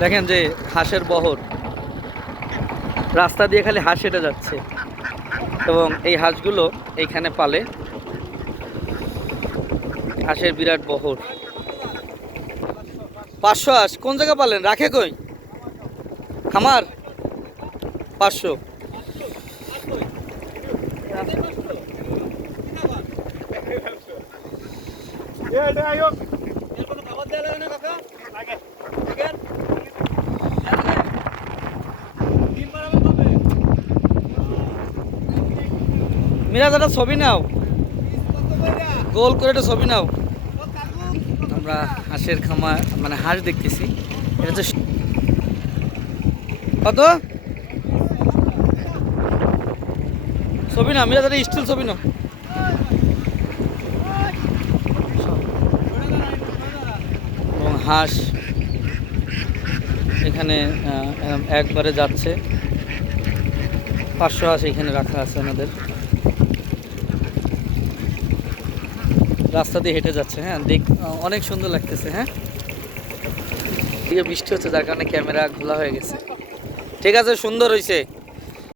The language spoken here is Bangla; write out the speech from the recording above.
দেখেন যে হাঁসের বহর, রাস্তা দিয়ে খালি হাঁস হেঁটে যাচ্ছে এবং এই হাঁসগুলো এইখানে পালে। হাঁসের বিরাট বহর। 500 হাঁস কোন জায়গা পালেন? রাখে কই? খামার? 500। মিরাজ একটা ছবি নাও, গোল করে একটা ছবি নাও। আমরা হাঁসের খামার মানে হাঁস দেখতেছি। এটা হচ্ছে কত ছবি না মিরাজ, একটা স্টিল ছবি নাও। এবং হাঁস এখানে একবারে যাচ্ছে। 500 হাঁস এখানে রাখা আছে ওনাদের। রাস্তা দিয়ে হেঁটে যাচ্ছে। হ্যাঁ দেখ, অনেক সুন্দর লাগতেছে। হ্যাঁ বৃষ্টি হচ্ছে যার কারণে ক্যামেরা খোলা হয়ে গেছে। ঠিক আছে, সুন্দর হয়েছে।